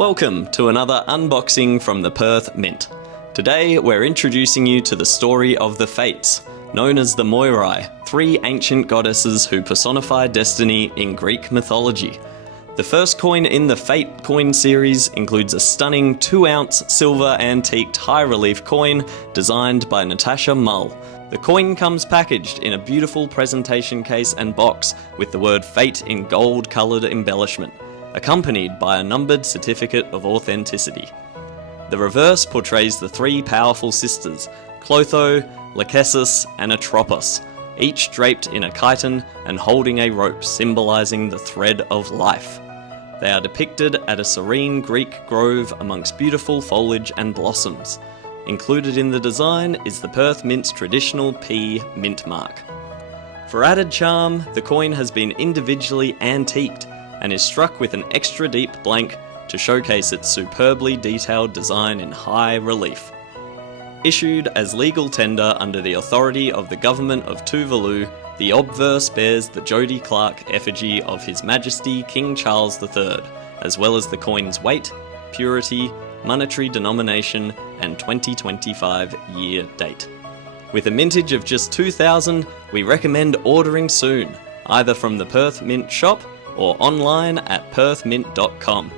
Welcome to another unboxing from the Perth Mint. Today we're introducing you to the story of the Fates, known as the Moirai, three ancient goddesses who personify destiny in Greek mythology. The first coin in the Fate coin series includes a stunning 2-ounce silver antiqued high-relief coin designed by Natasha Mull. The coin comes packaged in a beautiful presentation case and box with the word Fate in gold-coloured embellishment, accompanied by a numbered certificate of authenticity. The reverse portrays the three powerful sisters, Clotho, Lachesis and Atropos, each draped in a chiton and holding a rope symbolising the thread of life. They are depicted at a serene Greek grove amongst beautiful foliage and blossoms. Included in the design is the Perth Mint's traditional P mint mark. For added charm, the coin has been individually antiqued and is struck with an extra deep blank to showcase its superbly detailed design in high relief. Issued as legal tender under the authority of the government of Tuvalu, the obverse bears the Jody Clark effigy of His Majesty King Charles III, as well as the coin's weight, purity, monetary denomination, and 2025 year date. With a mintage of just 2,000, we recommend ordering soon, either from the Perth Mint shop or online at perthmint.com.